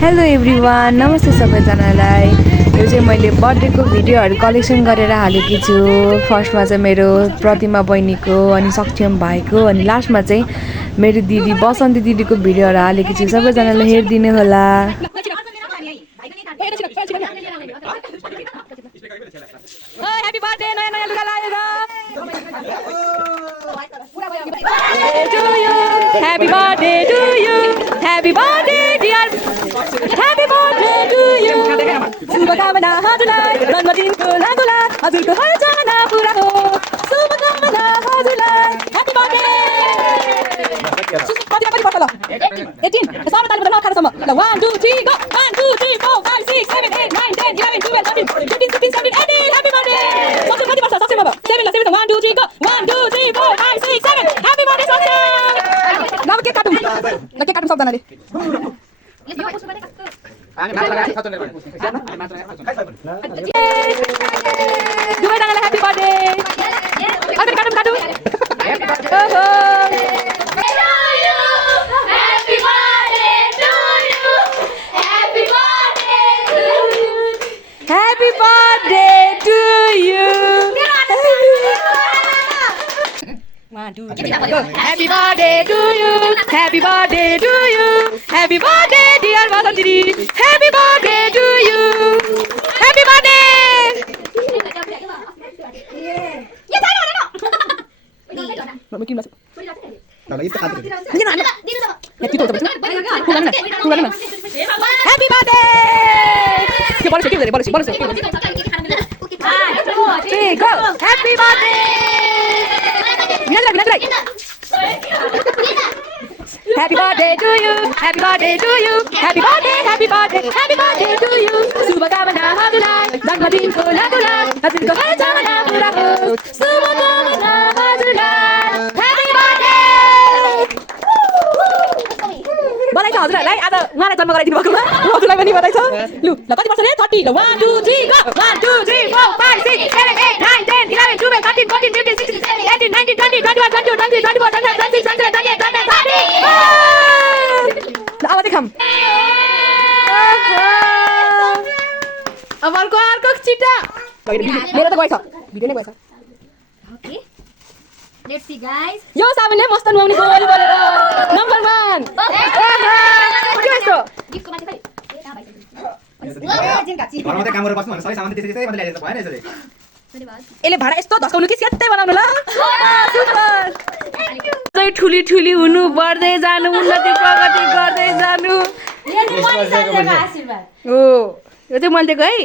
Hello everyone, नमस्ते सबैजनालाई। यो चाहिँ मैले बर्थडेको भिडियोहरू कलेक्सन गरेर हालेकी छु। फर्स्टमा चाहिँ मेरो प्रतिमा बहिनीको, अनि सक्षम भाइको, अनि लास्टमा चाहिँ मेरो दिदी बसन्ती दिदीको भिडियोहरू हालेकी छु। सबैजनाले हेरिदिनु होला। Happy birthday, नयाँ नयाँ लुगा लाएर Happy birthday to you. Happy birthday dear. Happy birthday to you. शुभकामना हजुरलाई जन्मदिनको लागुला हजुरको हर चाहना पुरा हो। शुभकामना हजुरलाई Happy birthday. कति वर्ष ल 18 सानो ताली बजाउन 18 सम्म ल 1 2 3 गो 1 2 3 4 5 6 7 8 9 10 11 12 13 14 15 16 17 18 Happy birthday. सक्छ कति वर्ष सक्छ बाबा 7 ल 7 1 2 3 गो 1 2 3 4 5 6 7 Happy birthday सक्छ। ल केक काटौँ ल केक काटौँ सबजनाले। दुवैजनालाई ह्यापी बर्थडे। अगाडि काटौँ काटौँ। ओहो Happy birthday to you. One, two, three, go. Happy birthday to you. Happy birthday to you. Happy birthday, dear Vasanti. Happy birthday to you. Happy birthday. Happy birthday. Three, go. Happy birthday. Happy birthday to you. Happy birthday to you. Happy birthday, happy birthday, happy birthday to you. शुभकामना हजुरलाई जन्मदिनको लागुला हजुरको हर चाहना पुरा होस्। शुभकामना हजुरलाई Happy birthday. बधाई छ हजुरहरूलाई आज उहाँलाई जन्म गराइदिनु भएकोमा। हजुरलाई पनि बधाई छ। लु ल कति वर्ष रे 30 ल 1 2 3 गो 1 2 3 4 5 6 7 8 9 10 11 12 13 14 15 16 17 18 19 20 21 22 23 24 25 26 27 28 29 30 ल अब चाहिँ खाम। अब अर्को छिटा मेरो त गएछ भिडियो नै गएछ। Okay. Let's see, guys. यो साबुनले मस्त नुहाउने गोली गरेर नम्बर 1 के यस्तो Gift को माथि खै कहाँ भाइ घरमा त काम गरेर बस्नु भने सबै सामान त्यसै मात्रै ल्याएर त भएन यसरी। धन्यवाद। यसले भाडा यस्तो धस्काउनु कि स्यात्तै बनाउनु ल। सुपर चाहिँ ठुली ठुली हुनु बढ्दै जानु उन्नति प्रगति गर्दै जानु आशीर्वाद हो। यो चाहिँ मैले दिएको है